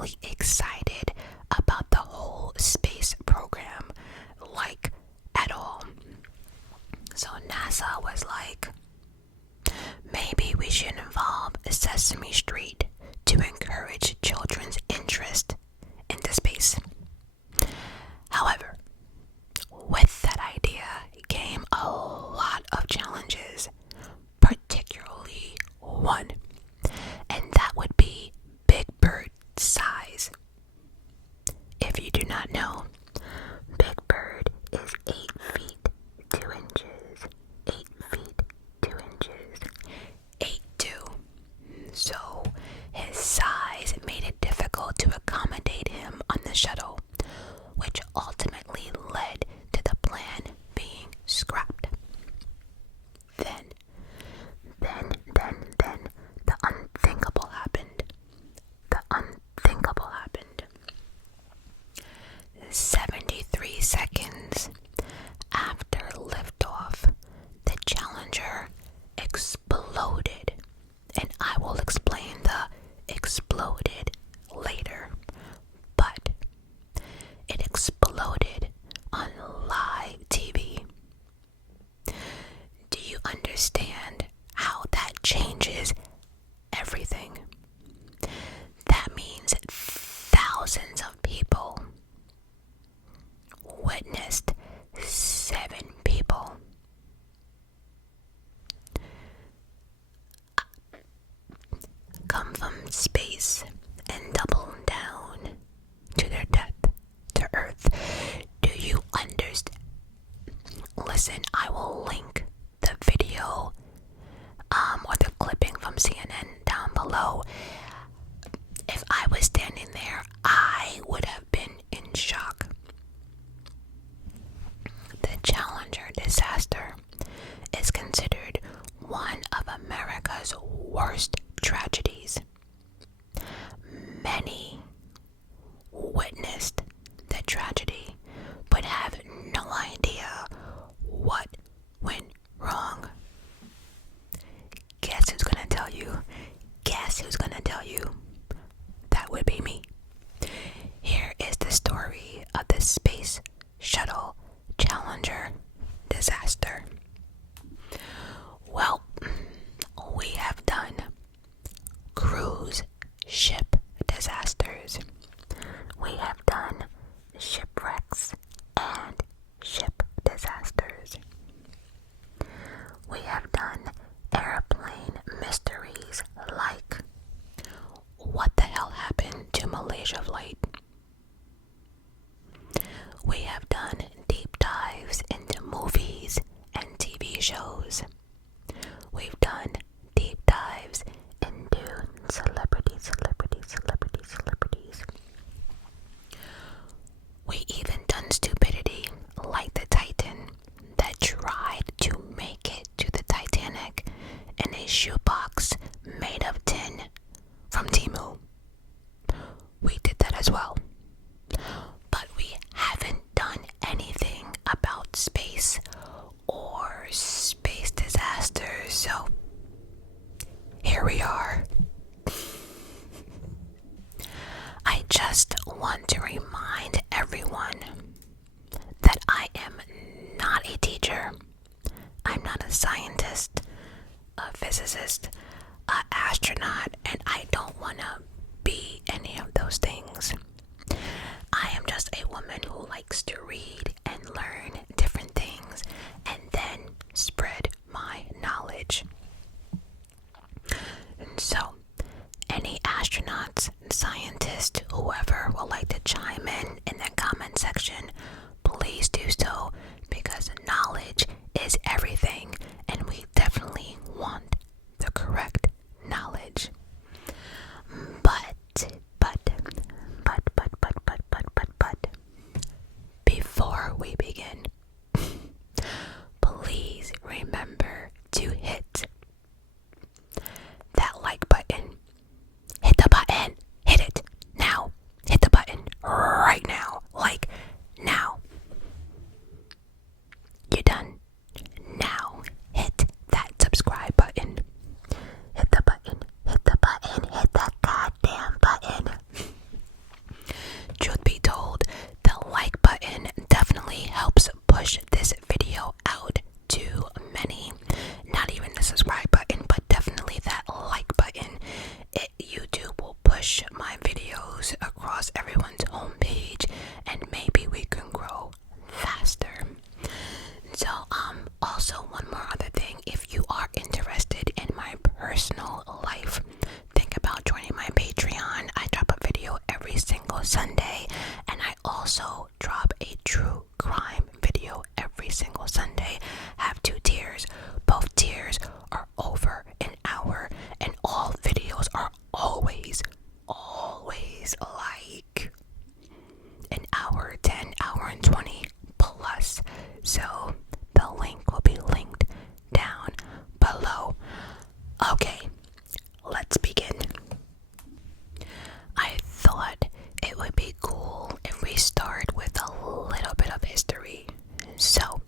really excited about the whole space program, like, at all. So NASA was like, maybe we should involve Sesame Street to encourage children's interest into space. However, with that idea came a lot of challenges, particularly one, and that would be Big Bird size. If you do not know, Big Bird is 8 feet 2 inches. 8 feet 2 inches. 8'2". So his size made it difficult to accommodate him on the shuttle, which ultimately led to the plan being scrapped. Then, the unthinkable happened. The unthinkable happened. 73 seconds after liftoff, the Challenger exploded. And I will explain the exploded later. But it exploded on live TV. Do you understand how that changes everything? That means thousands of people witnessed 7 people come from space and double down to their death to Earth. Do you understand? Listen, I will link the video or the clipping from CNN down below. If I was standing there, I would have been in shock. The Challenger disaster is considered one of America's worst tragedies. Many witnessed the tragedy but have no idea what went wrong. Guess who's gonna tell you? Guess who's gonna tell you? That would be me. Here is the story of the Space Shuttle Challenger disaster. Well, we have done cruise ship disasters. We have done shipwrecks and ship disasters. We have done airplane mysteries like what the hell happened to Malaysia flight. We have done deep dives into movies and TV shows. We've done deep dives into celebrities. We even done stupidity like the Titan that tried to make it to the Titanic in a shoebox made of tin from Temu. We did that as well. But we haven't done anything about space or space disasters, so here we are. I just want to remind everyone that I am not a teacher. I'm not a scientist, a physicist, an astronaut, and I don't want to be any of those things. I am just a woman who likes to read and learn different things and then spread my knowledge. And so, any astronauts, scientists, whoever would like to chime in the comment section, please do so, because knowledge is everything and we definitely want the correct knowledge. also drop a true crime video every single Sunday. Have 2 tiers. Both tiers are over an hour, and all videos are always like an hour, 10, hour and 20 plus. So the link will be linked down below. Okay, let's begin. I thought it would be cool if we start with a little bit of history. So,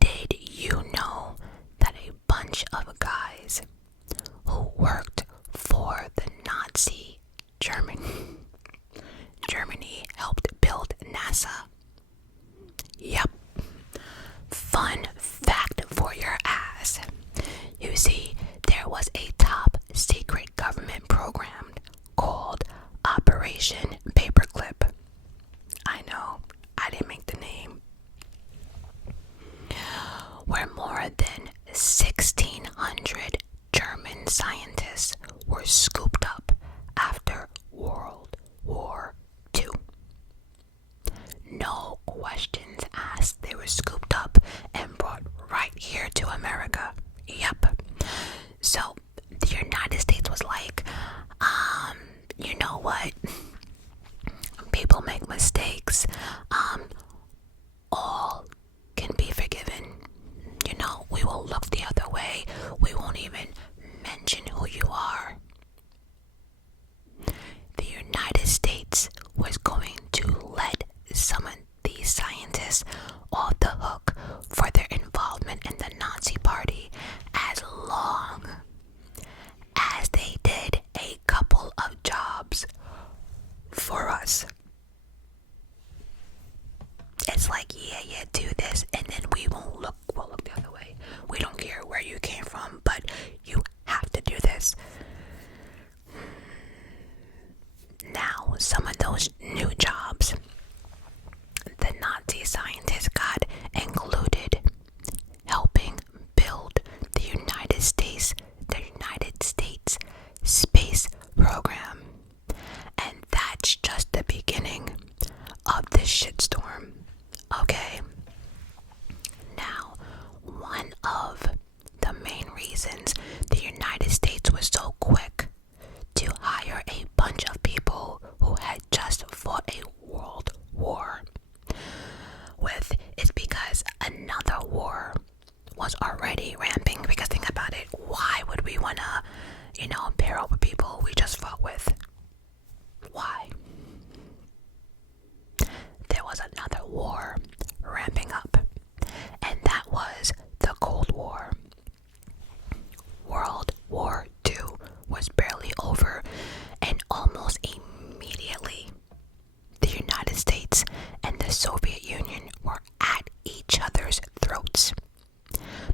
did you know that a bunch of guys who worked for the Nazi Germany helped build NASA? Yep. Fun fact for your ass. You see, there was a top secret government program called Operation Paperclip. I know, I didn't make the name. Where more than 1,600 German scientists were scooped up after World War II. No questions asked, they were scooped up and brought right here to America. Yep. So the United States was like, you know what? People make mistakes. All can be forgiven. You know, we will look the other way. We won't even mention who you are. The United States was going to let some of these scientists off the hook for their involvement in the Nazi Party as long as they did a couple of jobs for us. It's like, yeah, do this, and then we'll look the other way. We don't care where you came from, but you have to do this. Now, some of those new jobs the Nazi scientists got included helping build the United States space program. And that's just the beginning of the shitstorm. Okay? Now, one of the main reasons the United States was so quick to hire a bunch of people who had just fought a world war with is because another war was already ramping. Because think about it, why would we want to, pair up with people we just fought with? Why? There was another war ramping up, and that was the Cold War. World War II was barely over, and almost immediately the United States and the Soviet Union were at each other's throats.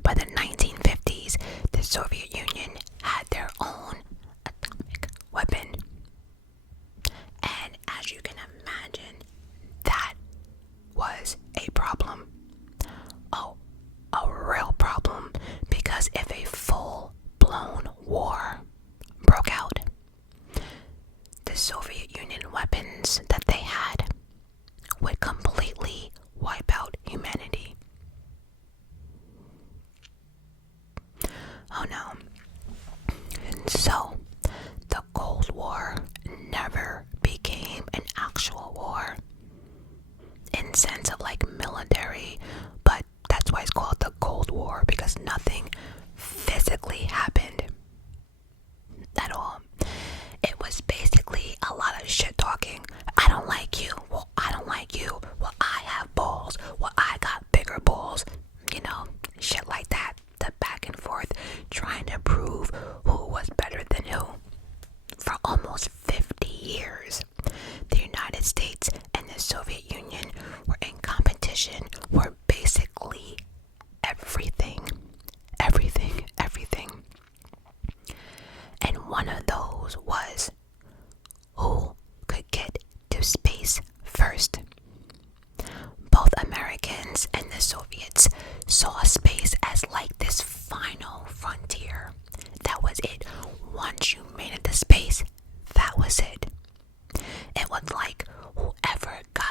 By the 1950s, the Soviet Union had their own atomic weapon. And as you can imagine, that was a problem. Oh, a real problem. Because if a full-blown war broke out, the Soviet Union weapons that they had would completely wipe out humanity. Oh no. And so, the Cold War never became an actual war in sense of like military, but that's why it's called the Cold War, because nothing physically happened at all. It was basically a lot of shit talking. I don't like you. Well, I don't like you. Well, I have balls. Well, I got bigger balls. Shit like that. The back and forth, trying to prove who was better than who. For almost 50 years, the United States and the Soviet Union were in competition for basically everything. And one of those was who could get to space first. Both Americans and the Soviets saw space as like this final frontier. That was it. Once you made it to space, that was it. It was like whoever got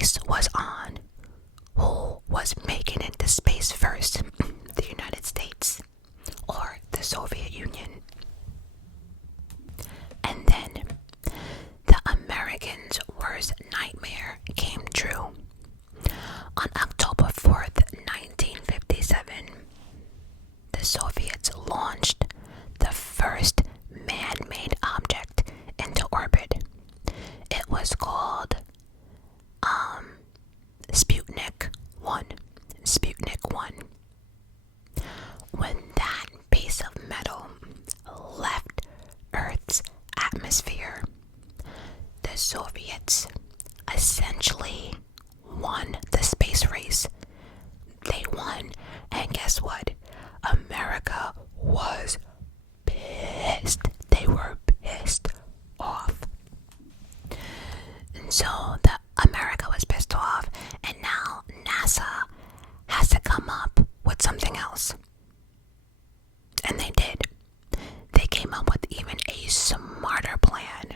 race was on. Who was making it to space first? The United States or the Soviet Union? And then the Americans' worst nightmare came true. On October 4th, 1957, the Soviets launched the first man-made object into orbit. It was called Sputnik 1. Sputnik 1. When that piece of metal left Earth's atmosphere, the Soviets essentially won the space race. They won, and guess what? America was pissed. They were pissed off. And so America was pissed off, and now NASA has to come up with something else. And they did. They came up with even a smarter plan.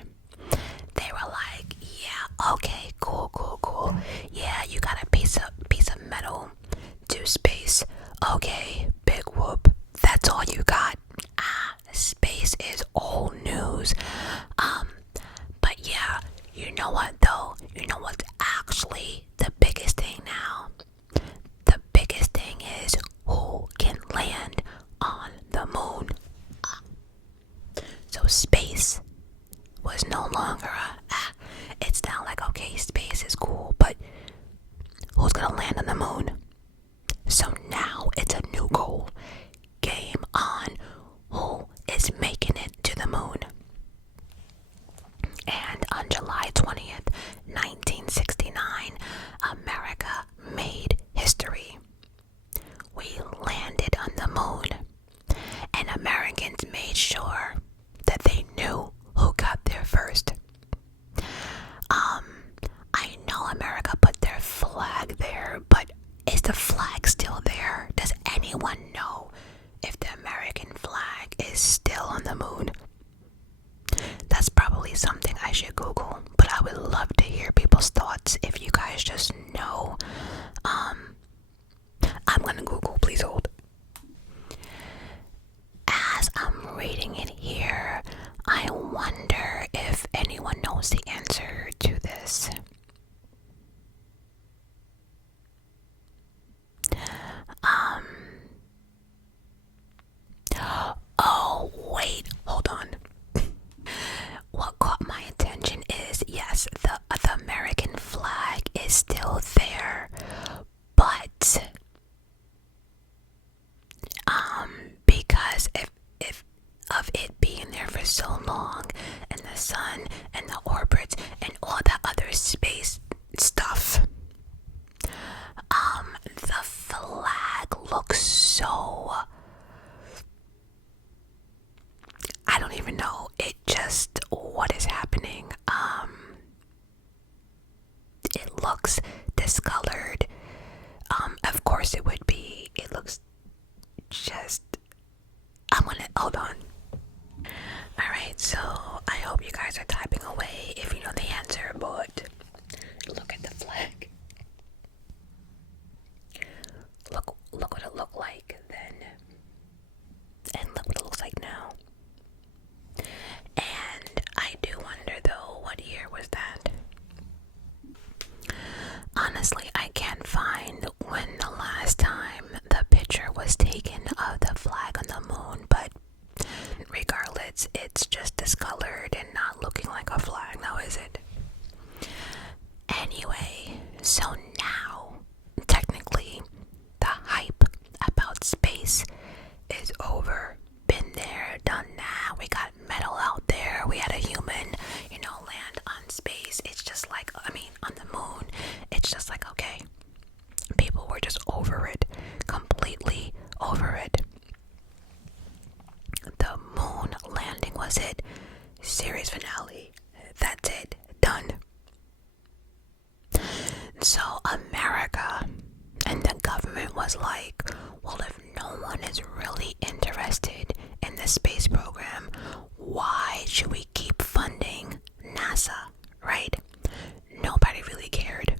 They were like, yeah, okay, cool. Yeah, you got a piece of metal to space. Okay, big whoop. That's all you got. Space is old news. But yeah, you know what though? You know what's actually the biggest thing now? The biggest thing is who can land on the moon. So space was no longer it's now like, okay, space is cool, but who's gonna land on the moon? So now it's a new goal. Game on. Who is making it to the moon? And on July 20th, 1969, America made history. We landed on the moon, and Americans made sure that they knew who got there first. I know America put their flag there, but is the flag still there? Does anyone know if the American flag is still on the moon? That's probably something I should Google, but I would love to hear people's thoughts if you guys just know. I'm gonna Google, please hold. As I'm reading it here, I wonder if anyone knows the answer to this. Oh, wait, hold on. What caught my attention is, yes, the American flag is still there, but because if of it being there for so long, and the sun and the orbits and all that other space stuff, the flag looks so, I don't even know, it just, what is happening? It looks discolored. Of course it would be. It looks just, I'm gonna, hold on. Alright, so I hope you guys are typing away if you know the answer, but look at the flag. Look what it looked like then, and look what it looks like now. And I do wonder though, what year was that? Honestly, I can't find when the last time the picture was taken of the flag on the moon, but regardless, it's just discolored and not looking like a flag now, is it? Anyway, so now, technically, the hype about space is over. Been there, done that. We got metal out there. We had a human, land on space. It's just like, on the moon. It's just like, okay. People were just over it. Completely over it. The moon landing was it. Series finale. That's it. Done. So America and the government was like, well, if no one is really interested in the space program, why should we keep funding NASA, right? Nobody really cared.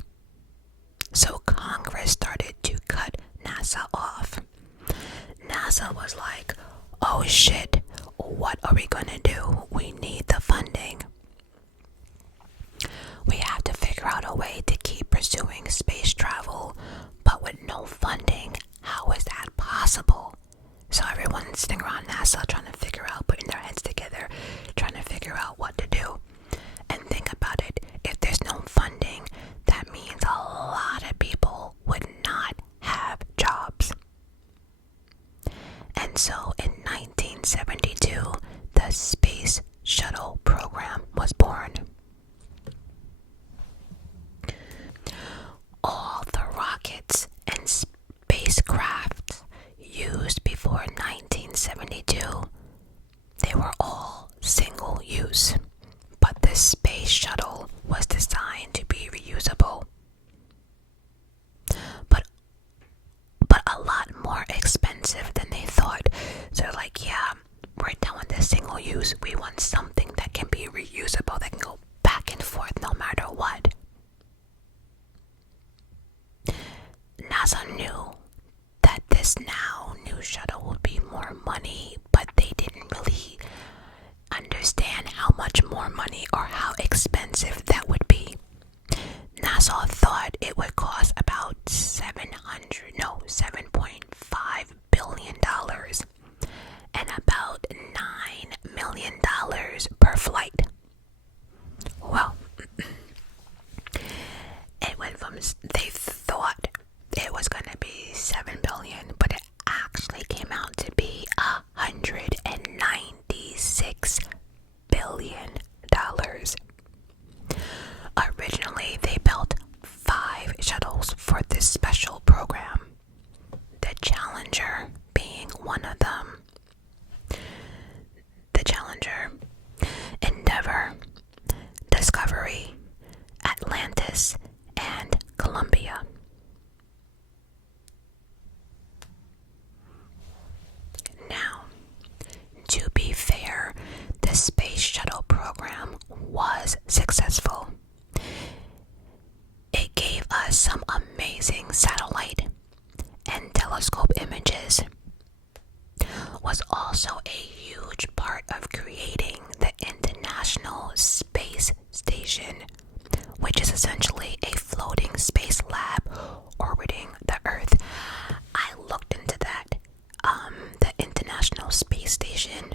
1972, they were all single use, but the space shuttle was designed to be reusable. But a lot more expensive than they thought. So like, yeah, we're done with this single use. We want something that can be reusable, that can go back and forth no matter what. NASA knew that this now new shuttle would be more money, but they didn't really understand how much more money or how expensive that would be. NASA thought it would cost about $7.5 billion and about $9 million per flight. Well, it went from, they thought it was going to be $7 billion, but it actually came out to be $196 billion. Originally, they built 5 shuttles for this special program, the Challenger being one of them. The Challenger, Endeavour, Discovery, Atlantis, and Columbia. Now, to be fair, the Space Shuttle program was successful. It gave us some amazing satellite and telescope images. Was also a huge part of creating the International Space Station, which is essentially a floating space lab orbiting the Earth. I looked into that. The International Space Station,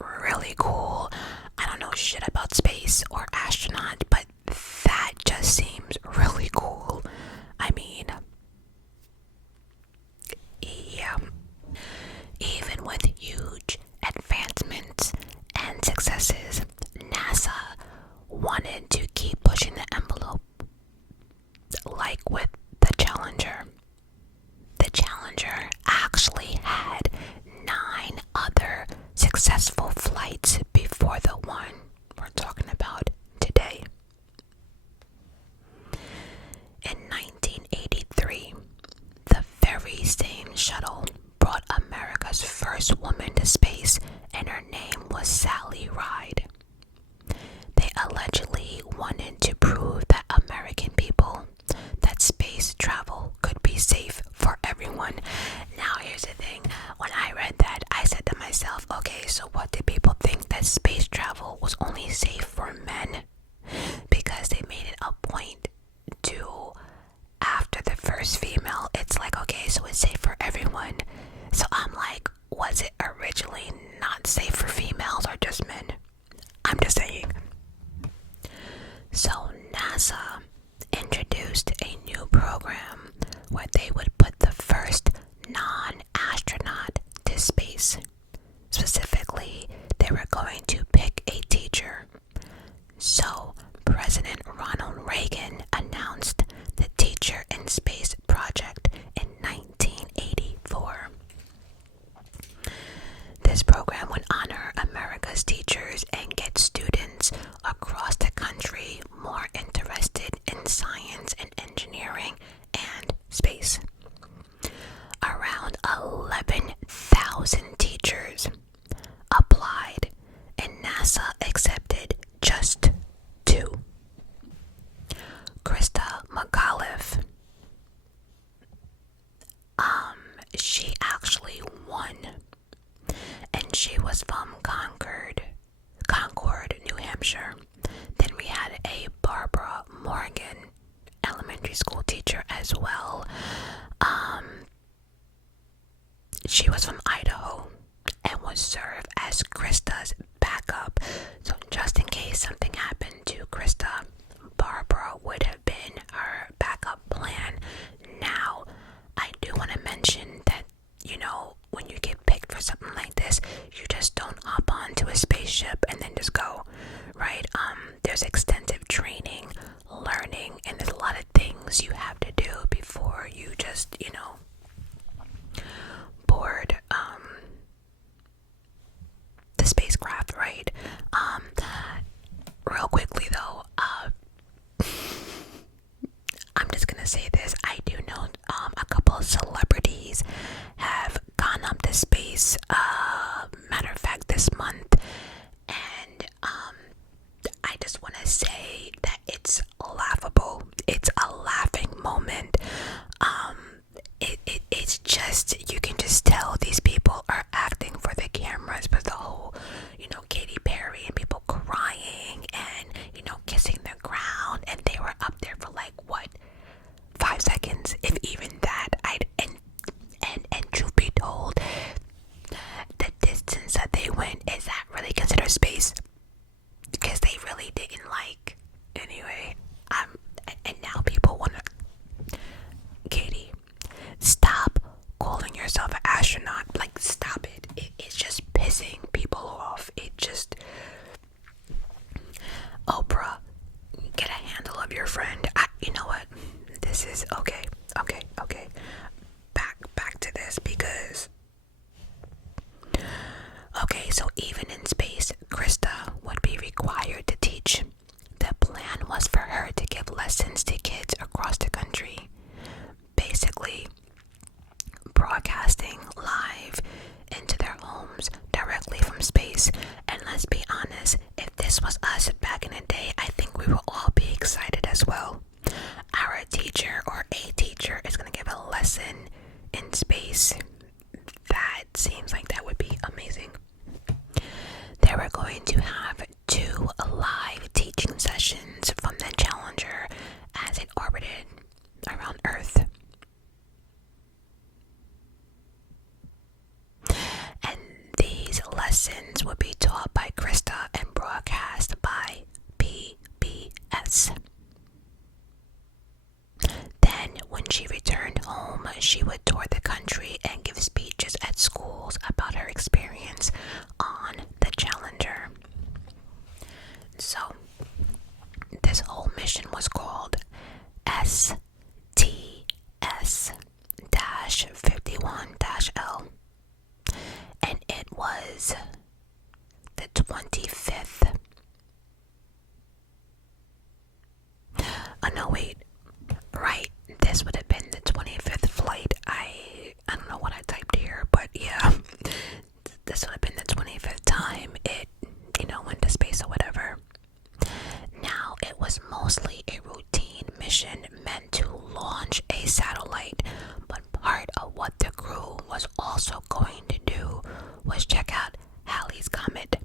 really cool. I don't know shit about space or astronaut, but that just seems really cool. I mean, yeah. Even with huge advancements and successes, NASA wanted to keep pushing the envelope. Like with the Challenger. The Challenger actually had 9 other successful flights before the one we're talking about today. In 1983, the very same shuttle brought America's first woman to space, and her name was Sally Ride. They allegedly wanted to prove that American people, that space travel could be safe for everyone. Now here's the thing, when I read that, I said to myself, okay, so what did people think, that space travel was only safe for men? Because they made it a point to, after the first female, it's like, okay, so it's safe for everyone. So I'm like, was it originally not safe for females or just men? I'm just saying. So NASA introduced a new program where they would put the first non-astronaut to space. Specifically, they were going to pick a teacher. So President Ronald Reagan announced the Teacher in Space project in 1984. This program would honor America's teachers and get students across the country more interested in science and engineering and space. Around 11,000 teachers applied, and NASA accepted just 2. Krista McAuliffe. She actually won. And she was from Concord, New Hampshire. Then we had a Barbara Morgan, elementary school teacher as well. She was from Idaho and would serve as Krista's backup. So just in case something happened to Krista, Barbara would have been her backup plan. Now, I do want to mention that, when you get picked for something like this, you just don't hop onto a spaceship and then just go, right? There's extensive training, learning, and there's a lot of things you have to do before you just, board to say this. I do know a couple of celebrities have gone up to space. Matter of fact, this month, and I just want to say that it's laughable. It's a laughing moment. It's just, you can just tell these people are acting for the cameras, but the whole, Katy Perry and people crying and, kissing the ground, and they were up there for like, what, 5 seconds, if even that. And truth be told, the distance that they went, is that really considered space? Because they really didn't anyway. And now people want to, Katie, stop calling yourself an astronaut. Stop it. It's just pissing people off. It just, Oprah, get a handle of your friend. You know what? This is okay. Back to this, because okay, so even in space, Krista would be required to teach. The plan was for her to give lessons to kids across the country, basically broadcasting live into their homes directly from space. And let's be honest, if this was us back in the day, I think we will all be excited as well. Our teacher or a teacher is going to give a lesson in space. That seems like that would be amazing. They were going to have 2 live teaching sessions from the Challenger as it orbited around Earth. And these lessons would be taught by Krista and broadcast by PBS. Then, when she returned home, she would tour the country and give speeches at schools about her experience on the Challenger. So, this whole mission was called STS-51-L. And it was the 25th. Oh, no, wait. Right, this would have been the 25th flight. I don't know what I typed here, but yeah, this would have been the 25th time it, went to space or whatever. Now, it was mostly a routine mission meant to launch a satellite, but part of what the crew was also going to do was check out Halley's Comet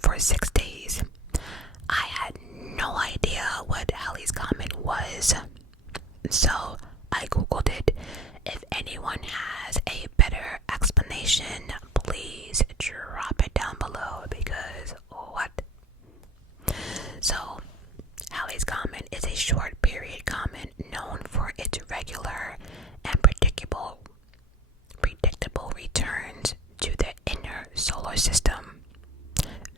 for 6 days. I had no idea what Halley's Comet was, so I googled it. If anyone has a better explanation, please drop it down below, because what? So, Halley's Comet is a short period comet known for its regular and predictable returns to the inner solar system,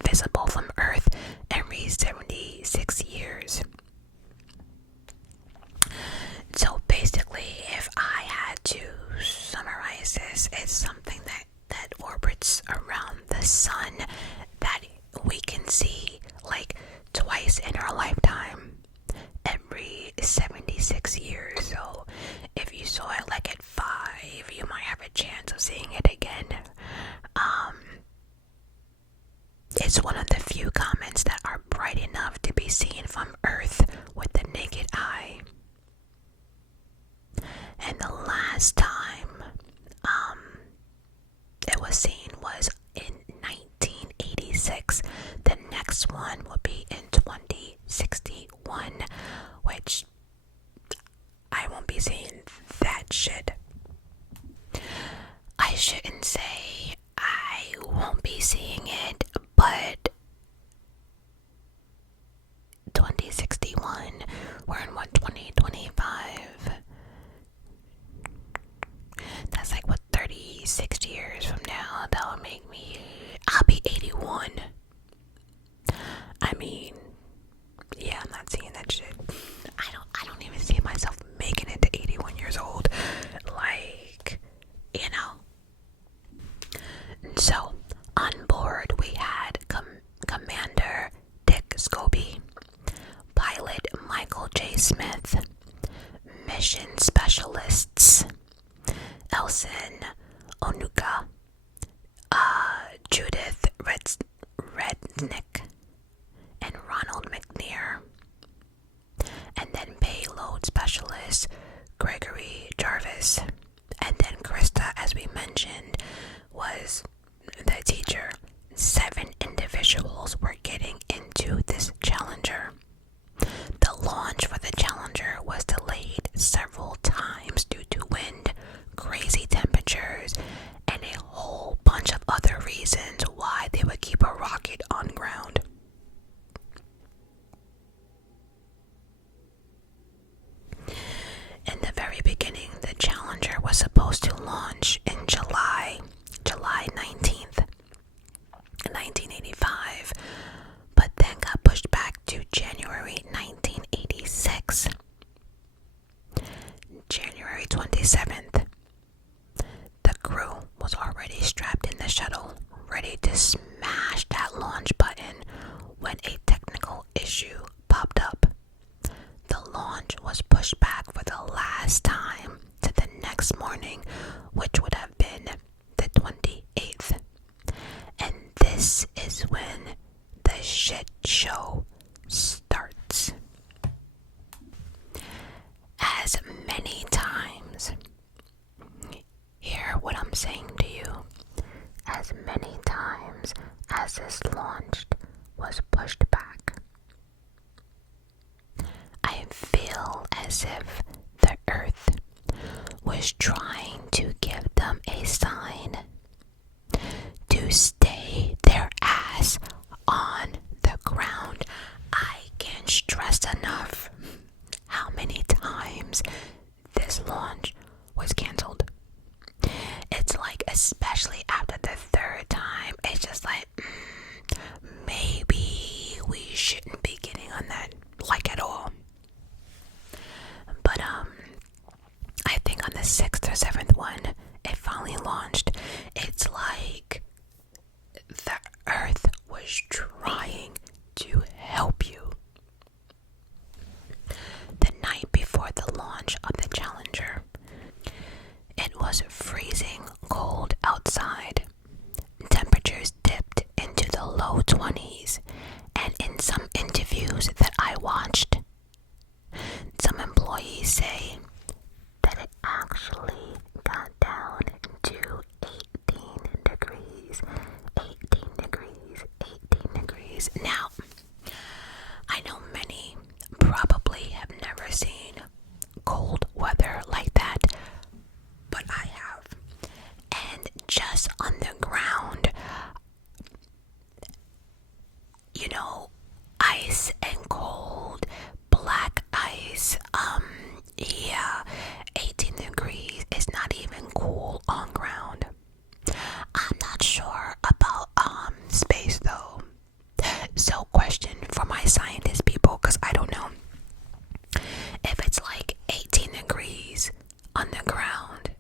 visible from Earth every 76 years. So basically, if I had to summarize this, it's something that orbits around the sun that we can see twice in our lifetime, every 76 years. So if you saw it at 5, you might have a chance of seeing it again. It's one of the few comets that are bright enough to be seen from Earth with the naked eye. And the last time it was seen was in 1986. The next one will be in 2061, which I won't be seeing that shit. I shouldn't say I won't be seeing it, but 2061, we're in 2025. That's 36 years from now. That would make me, I'll be 81. I mean, yeah, I'm not seeing that shit. I don't even see myself making it to 81 years old. So, on board we had Commander Dick Scobie, pilot Michael J. Smith, mission specialists Elson Onuka, Judith Rednick, and Ronald McNear. And then payload specialist Gregory Jarvis. And then Krista, as we mentioned, was the teacher. 7 individuals were getting into this Challenger. The launch for the Challenger was delayed several times due to wind, crazy temperatures, and a whole bunch of other reasons why they would keep a rocket on ground. In the very beginning, the Challenger was supposed to launch in July 19th, 1985, but then got pushed back to January 1986. January 27th, the crew was already strapped in the shuttle, ready to smash that launch button when a technical issue popped up. The launch was pushed back for the last time to the next morning, which would have been the 28th. And this is when the shit show starts. As many times, hear what I'm saying to you, as many times as this launched was pushed back, I feel as if the earth was trying to give them a sign to stay their ass on the ground. I can't stress enough how many times this launch was canceled. It's like, especially after the 3rd time, it's just like, maybe we shouldn't be getting on that, like, at all. But I think on the 6th or 7th one, it finally launched. It's like the earth was trying to help you. The night before the launch of the Challenger, it was freezing cold outside. Temperatures dipped into the low 20s, and in some interviews that I watched, some employees say that it actually got down to 18 degrees. 18 degrees, 18 degrees. Now, I know many probably have never seen cold weather like that, but I have. And just on the ground, you know, ice and cold, black ice, yeah, 18 degrees is not even cool on ground. I'm not sure about space though. So question for my scientist people, because I don't know. If it's like 18 degrees on the ground,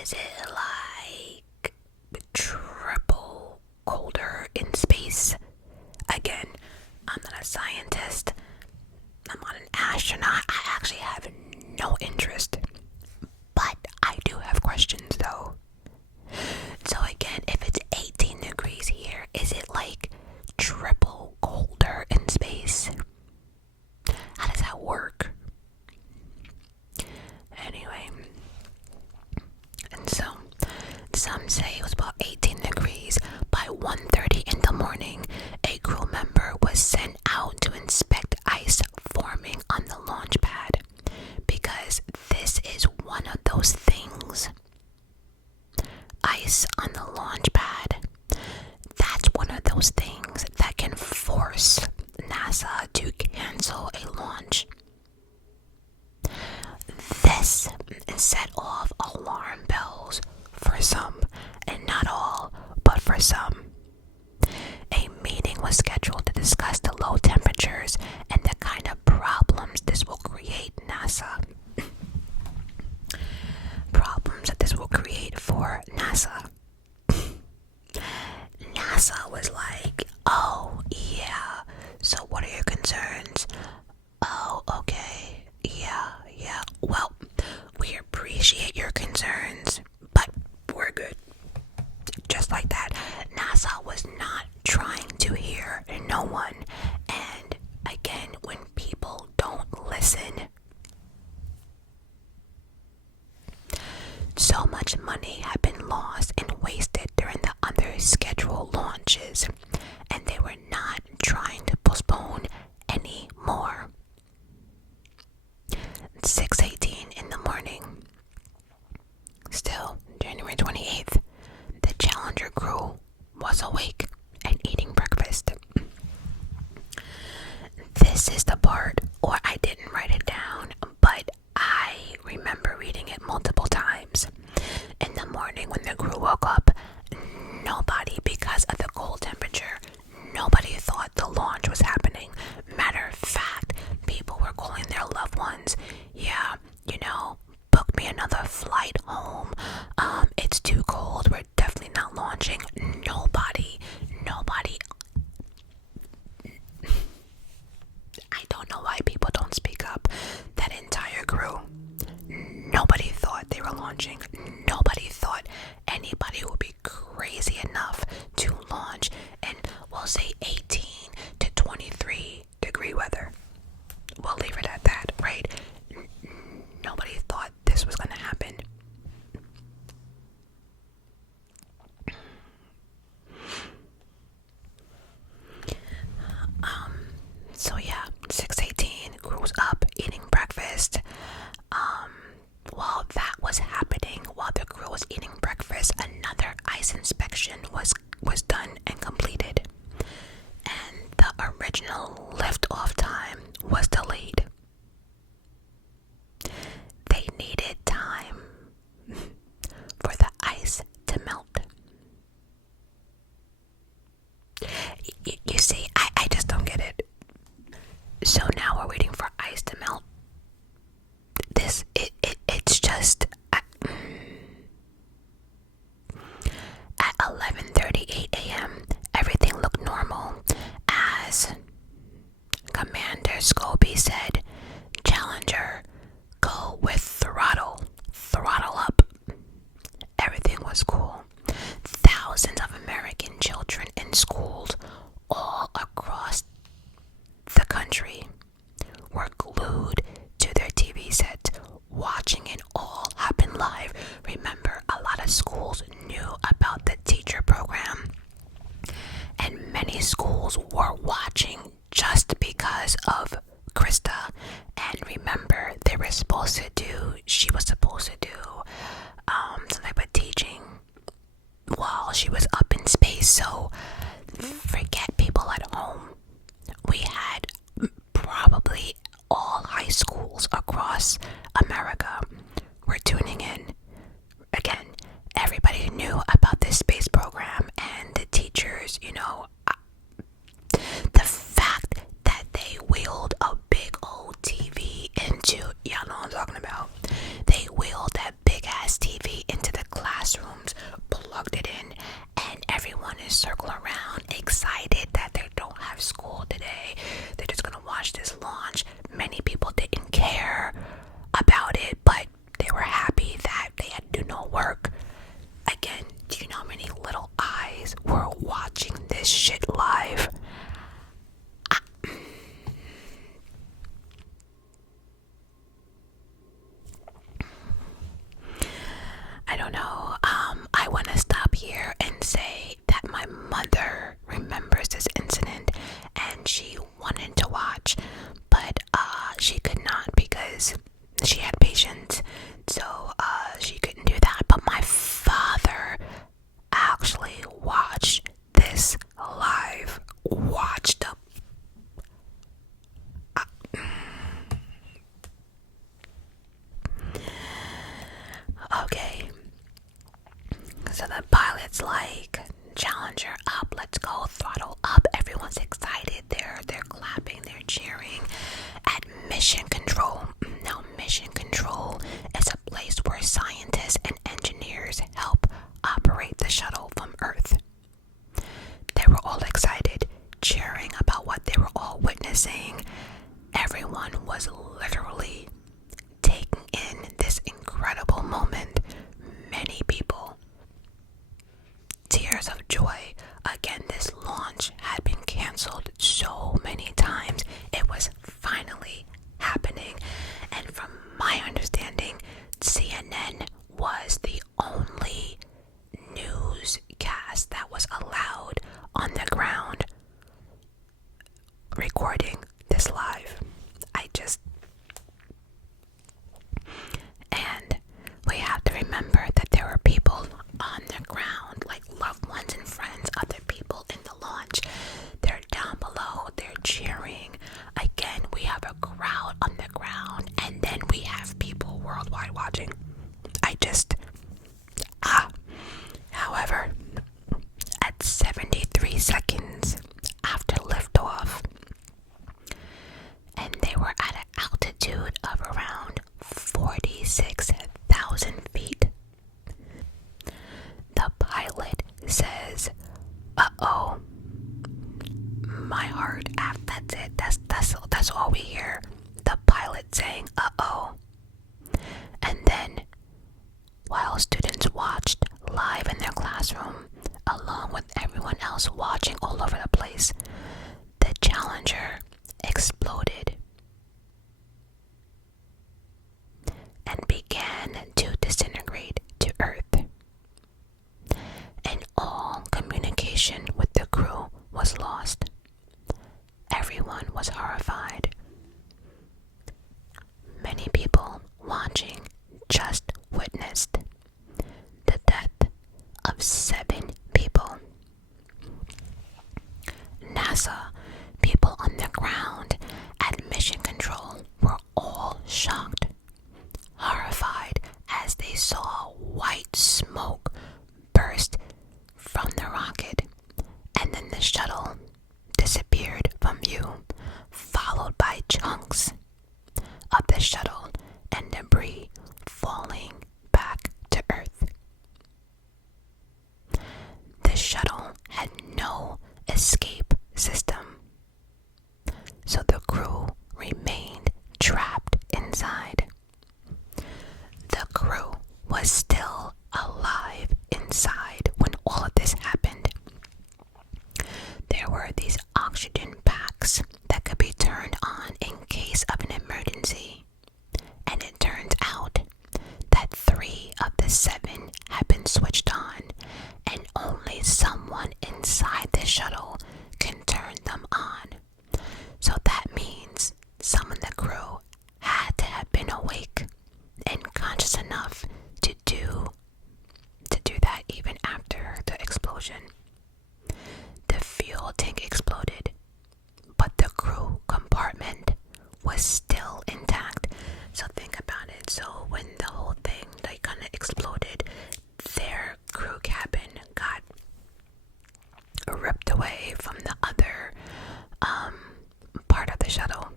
is it like triple colder in space? Again, I'm not a scientist. I'm not an astronaut. I actually have no interest. But I do have questions though. So again, if it's 18 degrees here, is it like triple colder in space? How does that work? Anyway, and so some say it was about 18 degrees. By 1:30 in the morning, a crew member was sent out to inspect ice forming on the launch pad, because this is one of those things. Ice on the launch pad, that's one of those things that can force NASA to cancel a launch. This set off alarm bells for some, and not all, but for some. A meeting was scheduled to discuss the low temperatures and the kind of problems this will create NASA. Problems that this will create for NASA. NASA was like, oh yeah, so what are your concerns? Oh, okay, yeah, Well, we appreciate your concerns, but we're good. Just like that. NASA was not trying to hear no one. And again, when people don't listen, so much money had been lost and wasted during the other scheduled launches, and they were not trying to postpone any more. 6:18 in the morning. Still, January 28th, the Challenger crew was awake and eating breakfast. This is the part, or I didn't write it down, but I remember reading it multiple times. In the morning when the crew woke up, nobody, because of the cold temperature, nobody thought the launch was happening. Matter of fact, people were calling their loved ones. Yeah, book me another flight home. It's too cold. We're definitely not launching. Nobody. I don't know why people don't speak up. That entire crew, nobody thought they were launching. Nobody thought anybody would be crazy enough to launch in, we'll say, 18 to 23 degree weather. We'll leave it at that, right? Nobody thought this was going to happen. So yeah, 6:18, crew's up eating breakfast. While that was happening, while the crew was eating breakfast, another ice inspection was done and completed, and the original liftoff time was delayed. They needed time for the ice to melt. You see, I just don't get it. So now we're waiting for ice to melt. It's just at 11:38 a.m. everything looked normal, as Commander Scobie said, "Challenger, go with throttle up." Everything was cool. Thousands of American children in schools all across the country were glued to their TV sets, watching it all happen live. Remember, a lot of schools knew about the teacher program, and many schools were watching just because of Krista. And remember, she was supposed to do some type of teaching while she was up in space. So forget people at home. We had probably all high schools across America were tuning in. Again, everybody knew about this space program, and the teachers, the fact that they wheeled a big old TV y'all know what I'm talking about. They wheeled that big ass TV into the classrooms, plugged it in, and everyone is circling around excited that they don't have school today. They're just gonna watch this launch. Many people didn't care about it, but they were happy that they had to do no work. Again, do you know how many little eyes were watching this shit live? I don't know. I want to stop here and say that my mother remembers this incident, and she wanted to watch, but she could not because she had patients, so she couldn't do that. But my father actually watched this live. Okay. So the pilot's like, "Challenger up, let's go, throttle up." Everyone's excited. They're clapping, they're cheering. At Mission Control. Now, Mission Control is a place where scientists and engineers help operate the shuttle from Earth. They were all excited, cheering about what they were all witnessing. Everyone was literally taking 36,000 feet. The pilot says, "Uh-oh." My heart, that's it. That's all we hear. The pilot saying, "Uh-oh." And then, while students watched live in their classroom, along with everyone else watching all over the place, the Challenger exploded and began to disintegrate to Earth. And all communication with the crew was lost. Everyone was horrified. Many people watching just witnessed the death of 7 people. NASA, people on the ground at Mission Control were all shocked, horrified as they saw white smoke burst from the rocket, and then the shuttle disappeared from view, followed by chunks of the shuttle and debris falling back to Earth. The shuttle had no escape system, so the crew remained trapped inside. The crew was still alive inside when all of this happened. There were these oxygen packs that could be turned on in case of an emergency, and it turned out that 3 of the 7 had been switched on, and only someone inside the shuttle can turn them on. So that means some of the crew had to have been awake and conscious enough to do that even after the explosion. The fuel tank exploded, but the crew compartment was still intact. So think about it. So when the whole thing kind of exploded, their crew cabin got ripped away from the other part of the shuttle.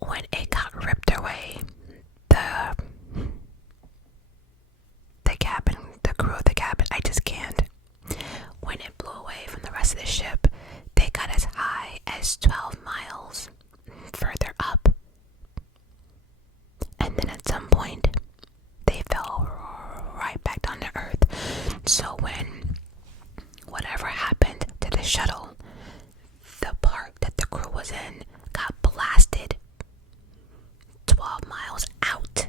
When it got ripped away, the cabin, the crew of the cabin, I just can't. When it blew away from the rest of the ship, they got as high as 12 miles further up. And then at some point, they fell right back down to Earth. So when whatever happened to the shuttle, the part that the crew was in got blasted 12 miles out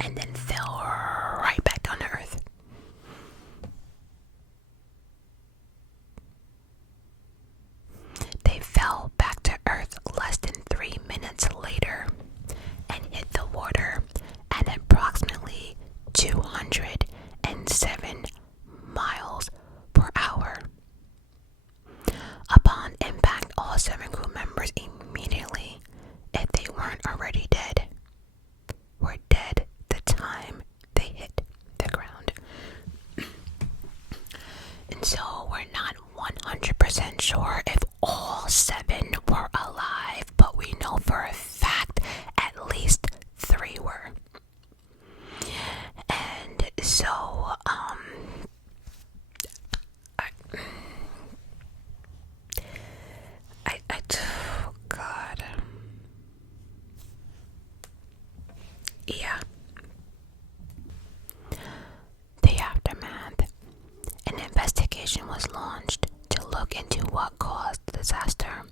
and then fell right back down to Earth. They fell back to Earth less than 3 minutes later and hit the water at approximately 207 miles per hour. Upon impact, all 7 crew members immediately, if they weren't already dead, were dead the time they hit the ground. And so we're not 100% sure if all 7 were alive, but we know for a fact at least 3 were. And so, oh God. Yeah. The aftermath. An investigation was launched to look into what caused the disaster.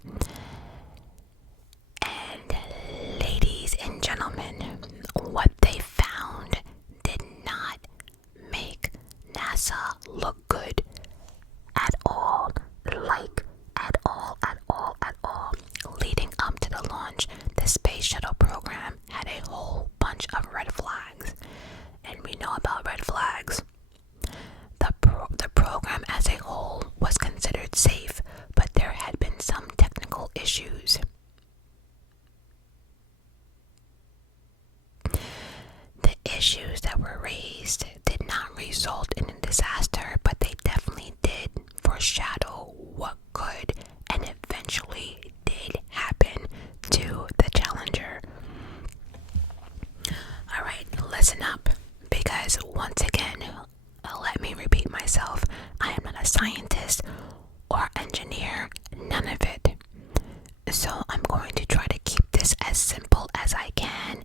And ladies and gentlemen, what they found did not make NASA look good at all. At all. Leading up to the launch, the Space Shuttle program had a whole bunch of red flags. And we know about red flags. The program as a whole was considered safe, but there had been some technical issues. The issues that were raised did not result in a disaster, but they definitely did foreshadow what could and eventually did happen to the because once again, let me repeat myself, I am not a scientist or engineer, none of it. So I'm going to try to keep this as simple as I can,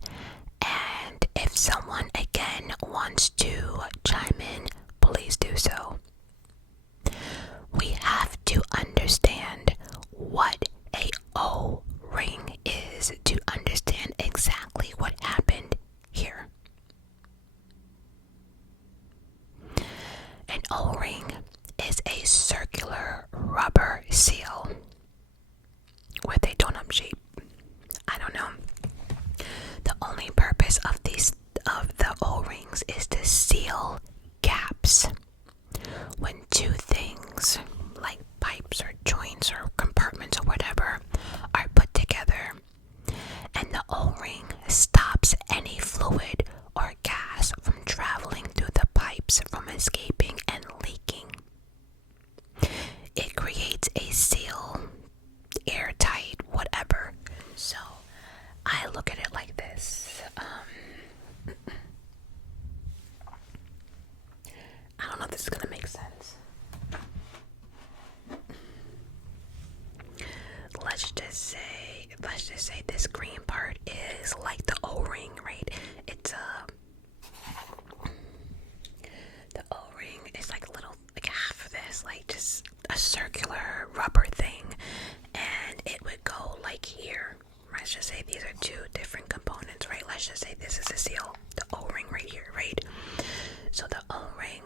and if someone again wants to chime in, please do so. We have to understand what a O-ring is to understand exactly what happened here. An O-ring is a circular rubber seal with a donut shape. I don't know. The only purpose of the O-rings is to seal gaps when two things like pipes or joints or compartments or whatever are put together, and the O-ring stops any fluid or gas from traveling through the pipes, from escaping and leaking. It creates a seal, airtight, whatever. So I look at it like this. I don't know if this is gonna make sense. Let's just say this green part is like the O-ring, right? It's the O-ring is like a little, like half of this, like just a circular rubber thing, and it would go like here. Let's just say these are two different components, right? Let's just say this is a seal, the O-ring right here, right? So the O-ring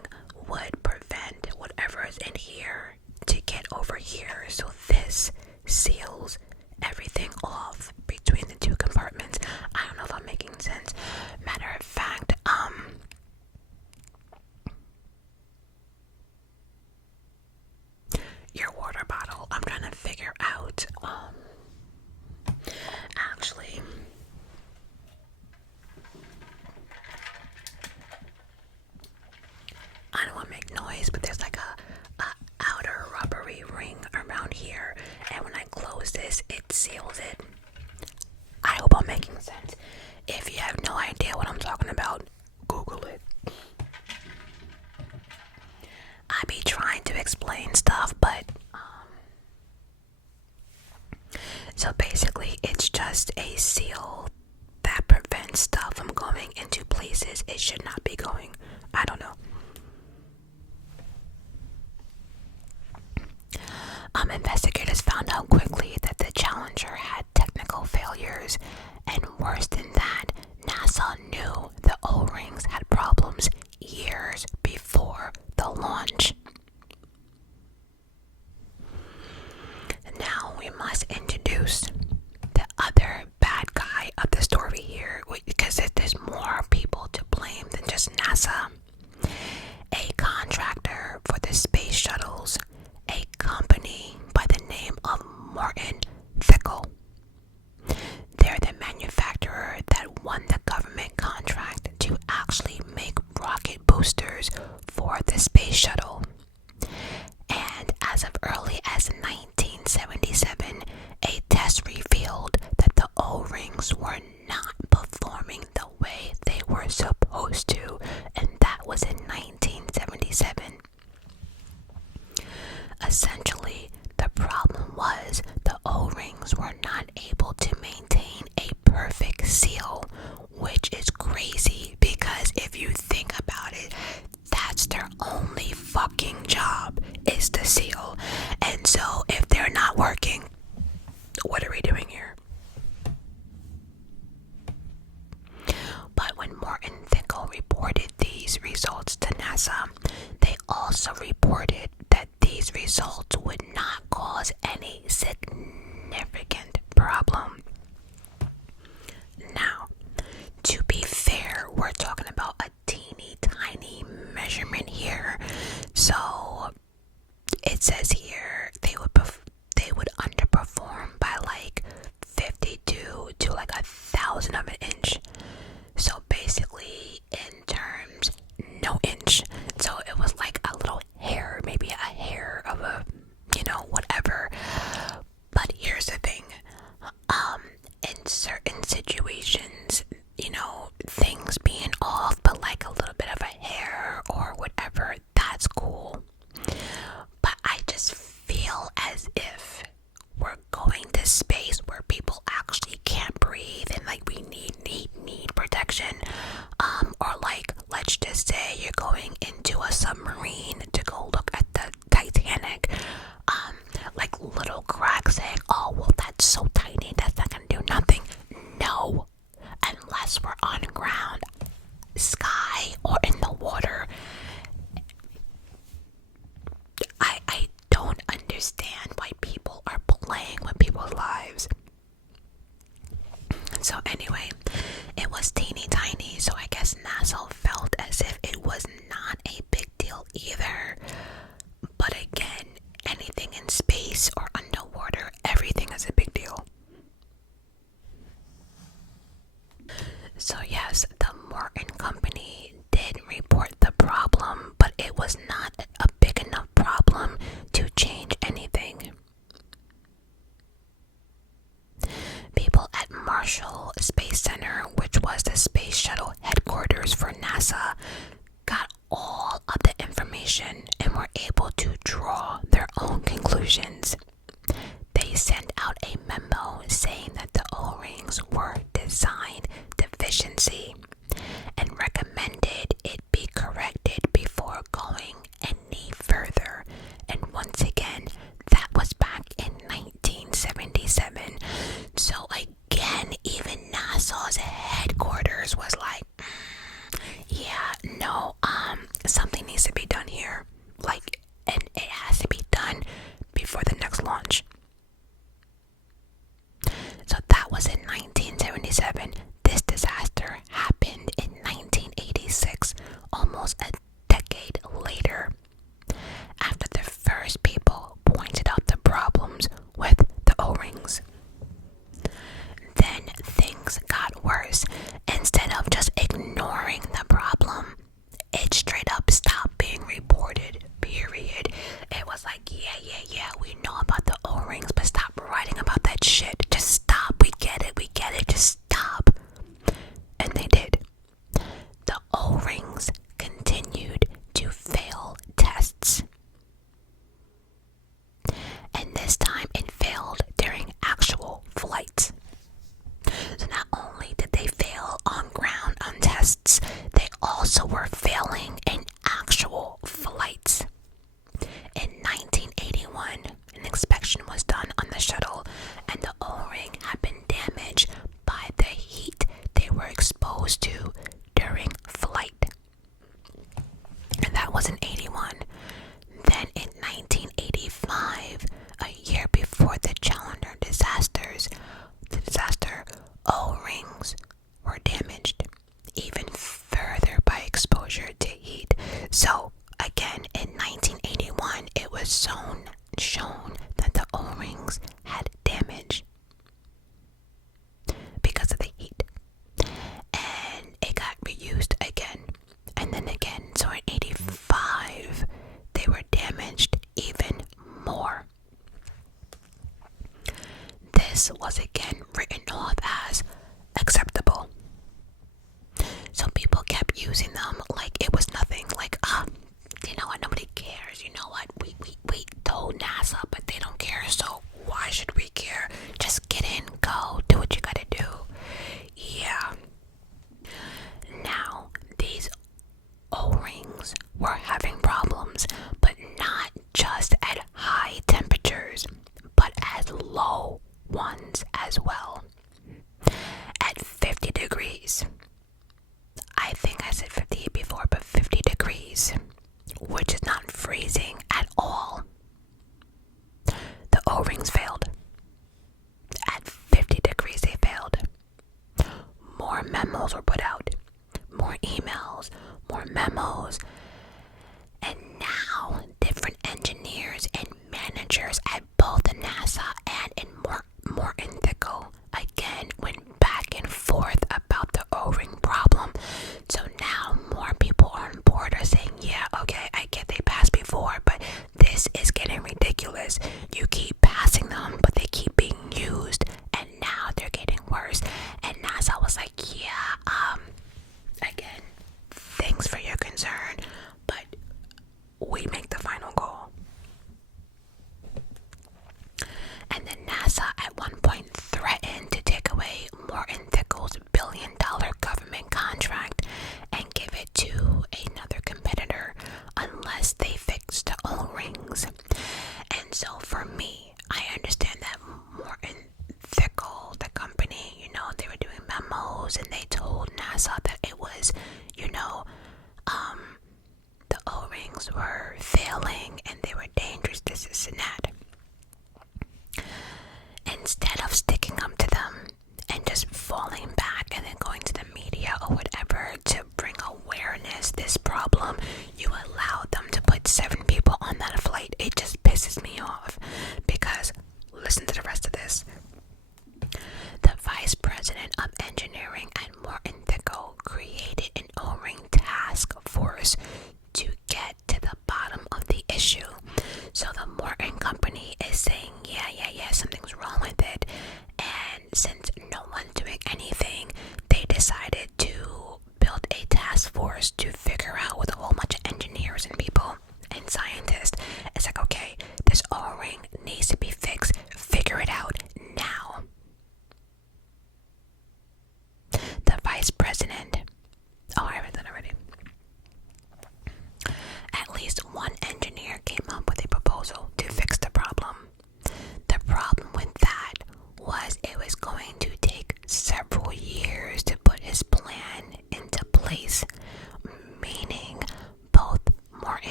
would prevent whatever is in here to get over here. So this seals everything off between the two compartments. I don't know if I'm making sense. Matter of fact, your water bottle, I'm trying to figure out, actually, I don't want to make noise, but there's like a outer rubbery ring around here, and when I close this, it seals it. I hope I'm making sense. If you have no idea what I'm talking about, Google it. I be trying to explain stuff, but so basically it's just a seal that prevents stuff from going into places it should not be going. I don't know. Investigators found out quickly that the Challenger had technical failures, and worse than that, NASA knew the O-rings had problems years before the launch. Now we must introduce the other bad guy of the story here, because there's more people to blame than just NASA. A contractor for the space shuttles, a company by the name of Morton Thickle. They're the manufacturer that won the government contract to actually make rocket boosters for the space shuttle. And as of early as 1977, a test revealed that the O-rings were not performing the way they were supposed to, and that was in 1977. Essentially, the problem was the O-rings were not able to maintain a perfect seal, which is crazy because if you think about it, that's their only fucking job, is to seal. And so if they're not working, what are we doing here? But when Morton Thickle reported these results to NASA, they also reported that these results would not cause any significant problem. Now, to be fair, we're talking about a teeny tiny measurement here. So it says here they would underperform by like 52 to like 1,000 of an inch. So basically, in terms, no inch. So it was like a little hair, maybe a hair of a, whatever. But here's the thing. In certain situations, things being off, but like a little bit of So anyway, it was teeny tiny, so I guess NASA felt as if it was not a big deal either. But again, anything in space or underwater, everything is a big deal. So yes, the Morton Company did report the problem, but it was not a big enough problem to change anything. People at Marshall Space Center, which was the Space Shuttle headquarters for NASA, got all of the information and were able to draw their own conclusions. They sent out a memo saying that the O-rings were design deficiency and recommended it be corrected before going any further. And once again, that was back in 1977. So again, even NASA's headquarters was like, yeah, no, something needs to be done here. Like, and it has to be done before the next launch. So that was in 1977. This disaster happened in 1986, almost a decade later, after the first people pointed out the problems with the O-rings. Then things got worse. Instead of just ignoring the problem, it straight up stopped being reported, period. It was like, yeah, we know about the O-rings, but stop writing about that shit. Just stop. We get it, just stop. And they did. The O-rings continued to fail tests. And this time it failed during actual flights. So not only did they fail on ground on tests, they also were failing in actual flights. In 1981, an inspection was done on the shuttle, and the O-ring had been damaged by the heat they were exposed to during flight. And that was in 81. Then in 1985, a year before the Challenger disaster, O-rings were damaged even further by exposure to heat. So again, in 1981, it was shown that the O-rings had damage because of the heat. And it got reused again. And then again. So in 85, they were damaged even more. This was again written off as acceptable. So people kept using them like it was nothing. Like, you know what, nobody cares. You know what, we told NASA, but they don't care, so why should we care? Just get in, go, do what you gotta do. Yeah. Now, these O-rings were having problems, but not just at high temperatures, but at low ones as well. At 50 degrees. I think I said 50 before, but 50 degrees, which is not freezing at all. The O-rings failed. At 50 degrees, they failed. More memos were put out. More emails, more memos. And now, different engineers and managers at both NASA and in Morton again went back and forth about the O-ring problem. So now more people on board are saying, yeah, okay, I get they passed before, but this is getting ridiculous. You keep passing them, but they keep being used, and now they're getting worse. And NASA was like, yeah, again, thanks for your concern, but we make the final call. And then NASA at one point threatened to take away Morton Thickle's billion-dollar government contract and give it to another competitor unless they fixed the O-rings. And so for me, I understand that Morton Thickle, the company, you know, they were doing memos and they told NASA that it was, you know, the O-rings were failing and they were dangerous, this and that. Instead of sticking up to them and just falling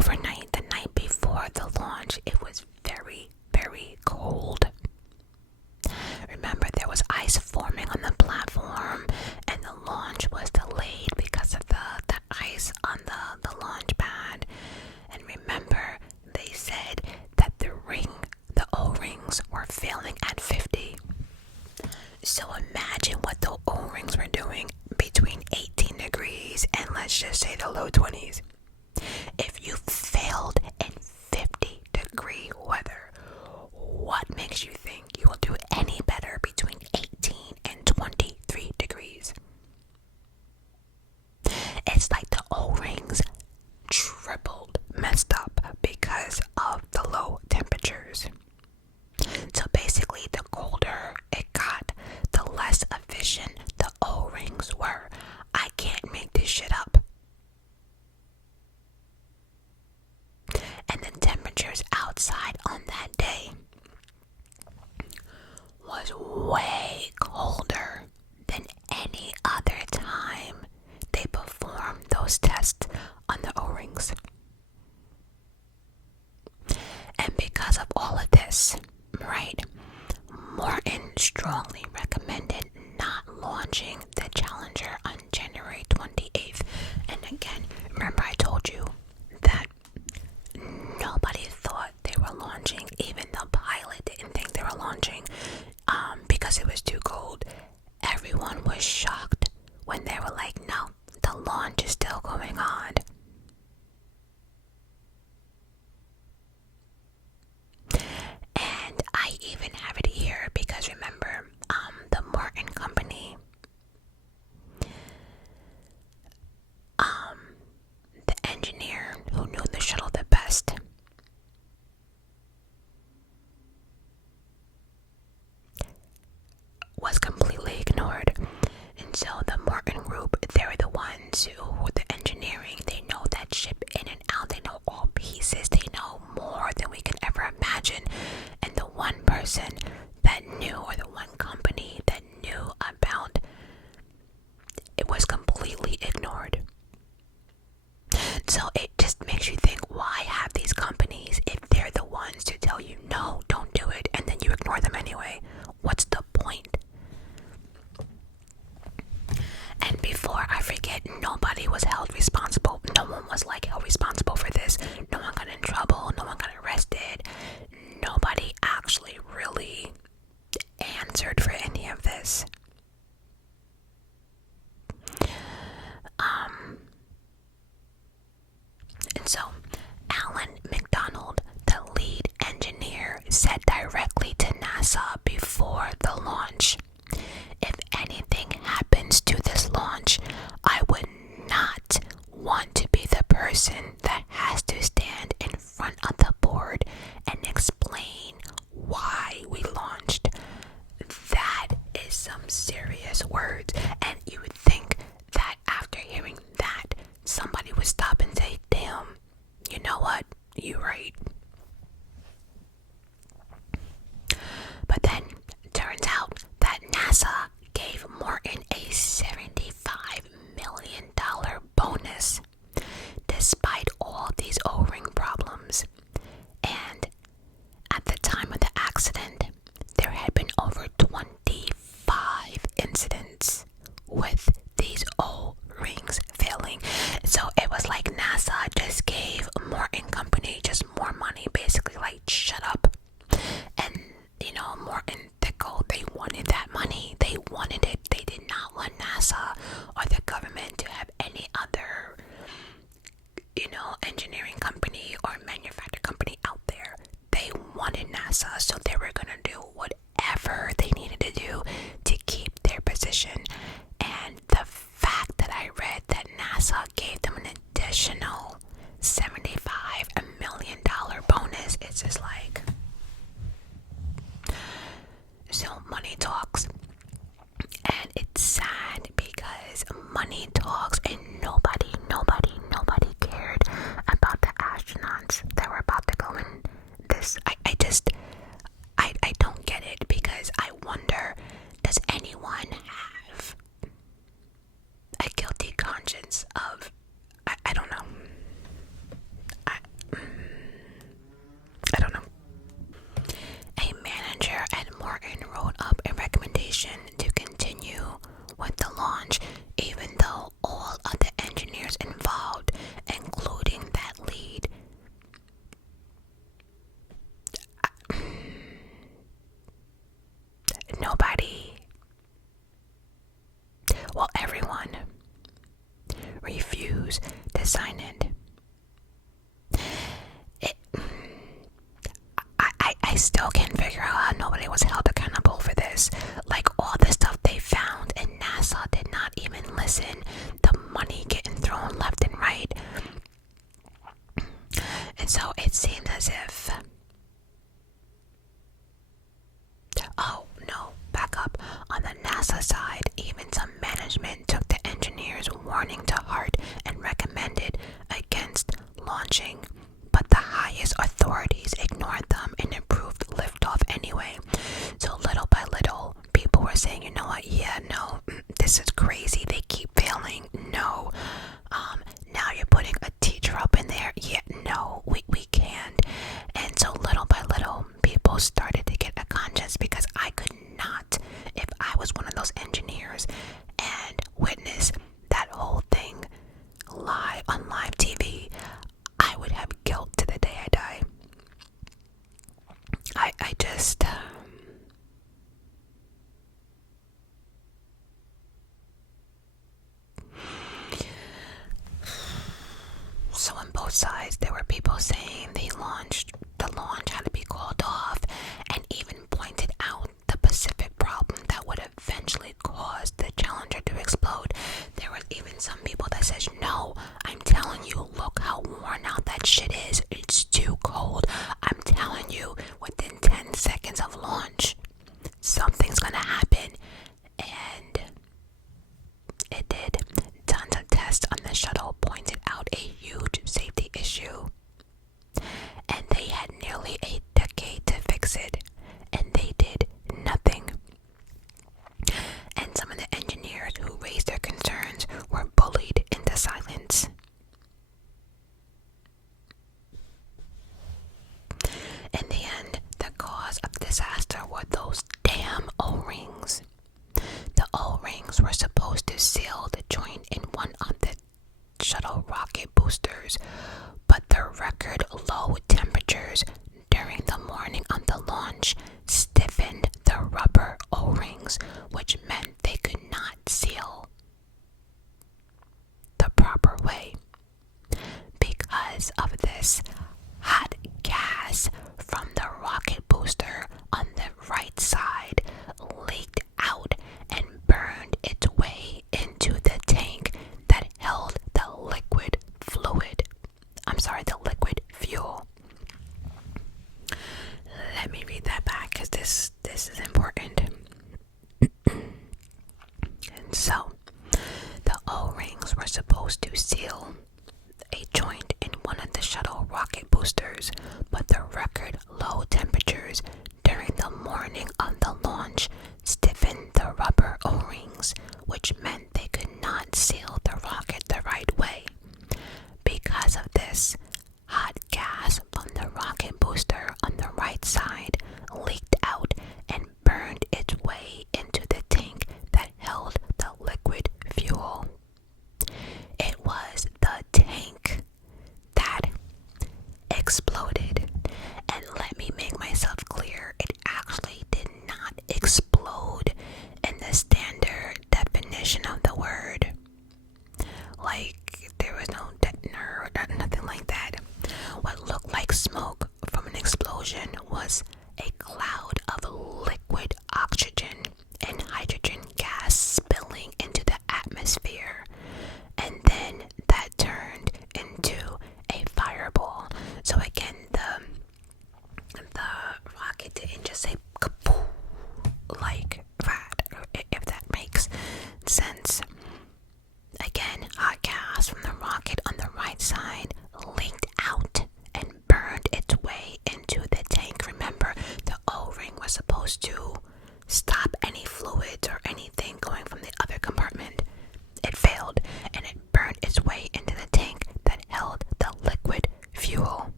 overnight, the night before the launch, it was very, very cold. Remember, there was ice forming on the platform, and the launch was delayed because of the ice on the launch pad. And remember, they said that the O-rings were failing at 50. So imagine what the O-rings were doing between 18 degrees and let's just say the low 20s. If you failed in 50-degree weather, what makes you think you will do any better between 18 and 23 degrees? It's like the O-rings tripled messed up because of the low temperatures. So basically, the colder it got, the less efficient the O-rings were. I can't make this shit up. And the temperatures outside on that day was way colder than any other time they performed those tests on the O-rings. And because of all of this, right, Morton strongly recommended not launching the Challenger on January 28th. And again, remember I told you that nobody thought they were launching. Even the pilot didn't think they were launching because it was too cold. Everyone was shocked when they were like, no, the launch is still going on. And I even have it here because remember, the Morton company, the engineer who knew the shuttle the best, was completely ignored. And so the Morton group, they're the ones who, with the engineering, they know that ship in and out, they know all pieces, they know more than we could ever imagine. And the one person that knew, or the one company that knew about it, was completely ignored. So it just makes you think, why have these companies if they're the ones to tell you no, don't do it, and then you ignore them anyway? What's the point? And before I forget, nobody was held responsible. No one was like held responsible for this. No one got in trouble. No one got arrested. Nobody actually really answered for any of this. And so Alan McDonald, the lead engineer, said directly to NASA before the launch, if anything happens to this launch, I would not want to be the person that has to stand in front of the board and explain why we launched. That is some serious words. And you would think that after hearing that, somebody would stop and say, damn, you know what? You're right. But then it turns out that NASA gave Morton a $75 million bonus despite all these O-ring problems. And at the time of the accident, there had been over 25 incidents with these O-rings failing. So it was like NASA just gave Morton Company just more money, basically like, shut up. And you know, Morton Thickle, they wanted that money. They wanted it. They did not want NASA or the government to have any other, engineering company or manufacturing company out there. They wanted NASA, so they were gonna do whatever they needed to do to keep their position. And the fact that I read that NASA gave them an additional $75 million bonus, it's just like, so money talks. And it's sad because money talks and nobody cared about the still can't figure out how nobody was held accountable for this. Like, all the stuff they found, and NASA did not even listen. The money getting thrown left and right. And so it seems as if... Oh, no, back up. On the NASA side, even some management took the engineers' warning to heart and recommended against launching. But the highest authorities ignored them and approved liftoff anyway. So little by little, people were saying, you know what, yeah, no, this is crazy. They keep failing. No. Now you're putting a teacher up in there. Yeah, no, we can't. And so little by little, people started to get a conscience, because I could not, if I was one of those engineers and witness that whole thing live on live TV, I would have guilt to the day I die. I just... So on both sides, there were people saying the launch had to be called off, and even pointed out the specific problem that would eventually cause the Challenger to explode. There was even some people that says, no, I'm telling you, look how worn out that shit is. It's too cold. I'm telling you, within 10 seconds of launch, something's gonna happen. And it did. Tons of tests on the shuttle pointed out a huge safety issue. And they had nearly a decade to fix it. And they did nothing. And some of the engineers who raised their concerns were bullied into silence. In the end, the cause of the disaster were those damn O-rings. The O-rings were supposed to seal the joint in one of the shuttle rocket boosters, but the record low temperatures during the morning of the launch stiffened the rubber O-rings, which meant they could not seal the proper way. Because of this, hot gas from the rocket booster on the right side leaked out and burned its way into the tank that held the liquid fuel. Let me read that back, because this is important. And so, the O-rings were supposed to seal a joint in one of the shuttle rocket boosters, but the record low temperatures during the morning of the launch stiffened the rubber O-rings, which meant they could not seal the rocket the right way. Because of this, hot gas from the rocket booster on the right side leaked out and burned its way into the tank that held the liquid fuel. It was the tank that exploded.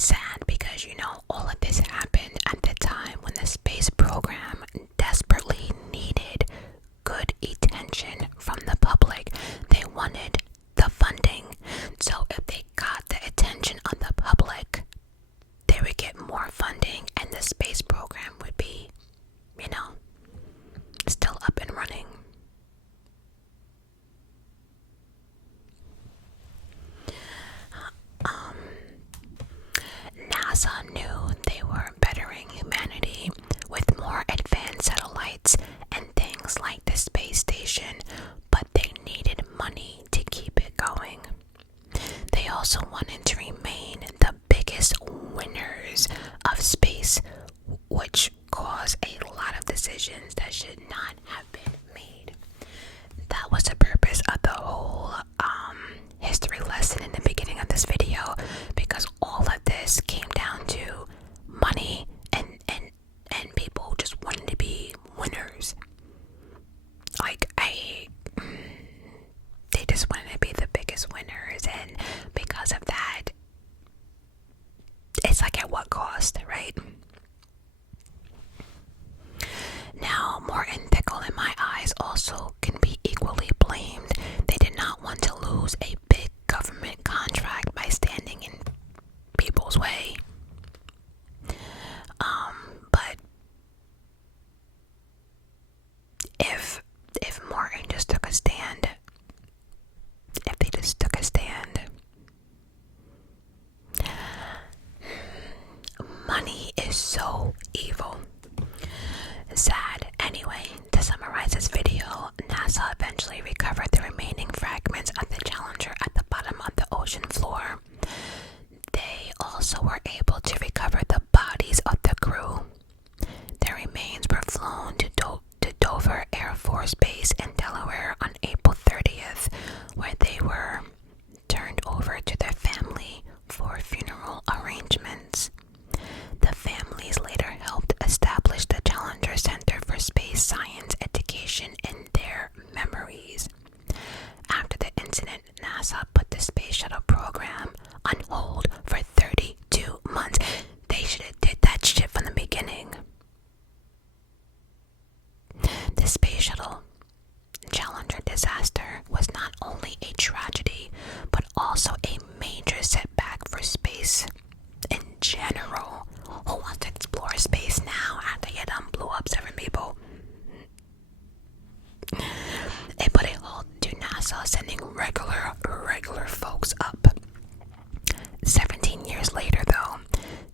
it's sad because, all of this happened at the time when the space program desperately needed good attention from the public. They wanted the funding. So if they got the attention of the public, they would get more funding and the space program would be, still up and running. NASA knew they were bettering humanity with more advanced satellites and things like the space station, but they needed money to keep it going. They also wanted to remain the biggest winners of space, which caused a lot of decisions that should not have been made. That was the purpose of the whole history lesson in the beginning of this video, because all of this came down to money and people just wanting to be winners. They just wanted to be the biggest winners, and because of that, it's like at what cost, right? Now, Morton Pickle in my eyes also can be equally blamed. They did not want to lose a big government contract by standing in people's way. But if Morton just took a stand, if they just took a stand, money is so evil. Sad. Anyway, to summarize this video, NASA eventually recovered the remaining fragments of the Challenger at the bottom of the ocean floor. They also were able to recover the bodies of the crew. Their remains were flown to Dover Air Force Base in Delaware on April 30th, where they were turned over to their family for funeral arrangements. The families later helped establish the Challenger Center for Space Science Education in their memories. After the incident, NASA put the Space Shuttle program on hold for 32 months. They should have did that shit from the beginning. The Space Shuttle Challenger disaster was not only a tragedy, but also a major setback for space in general. Who wants to explore space now after you done blew up 7 people? It put a halt to NASA sending regular folks up. 17 years later, though,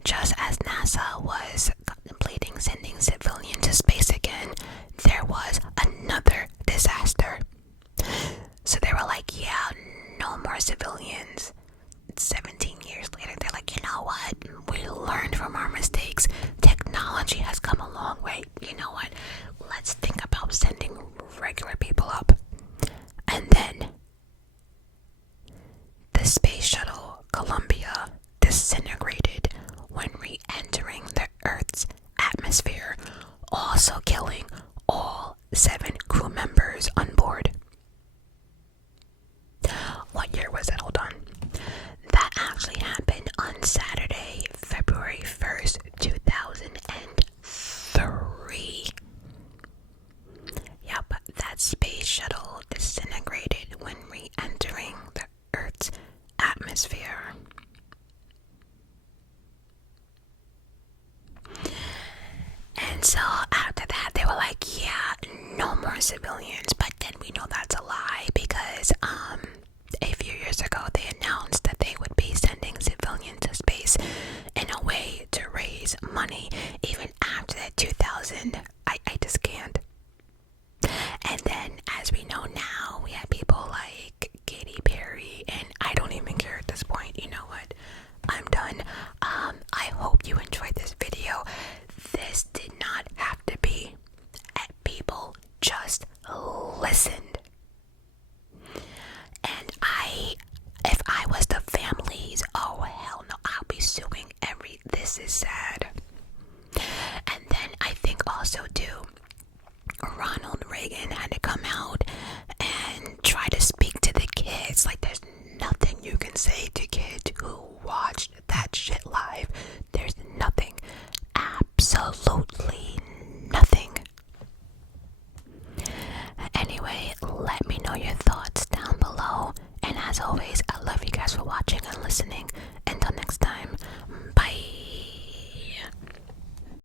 just as NASA was contemplating sending civilians to space again, there was another disaster. So they were like, yeah, no more civilians. 17 years later, they're like, you know what? We learned from our mistakes. Technology has come a long way. You know what? Let's think about sending regular people up. And then the space shuttle Columbia disintegrated when re-entering the Earth's atmosphere, also killing all 7 crew members on board. What year was that? Hold on. That actually happened on Saturday, February 1st, 2003. Yep, that space shuttle disintegrated when re-entering the Earth's atmosphere. And so after that, they were like, yeah, no more civilians. But then we know that's a lie, because a few years ago they announced that they would be sending civilians to space in a way to raise money. Even after the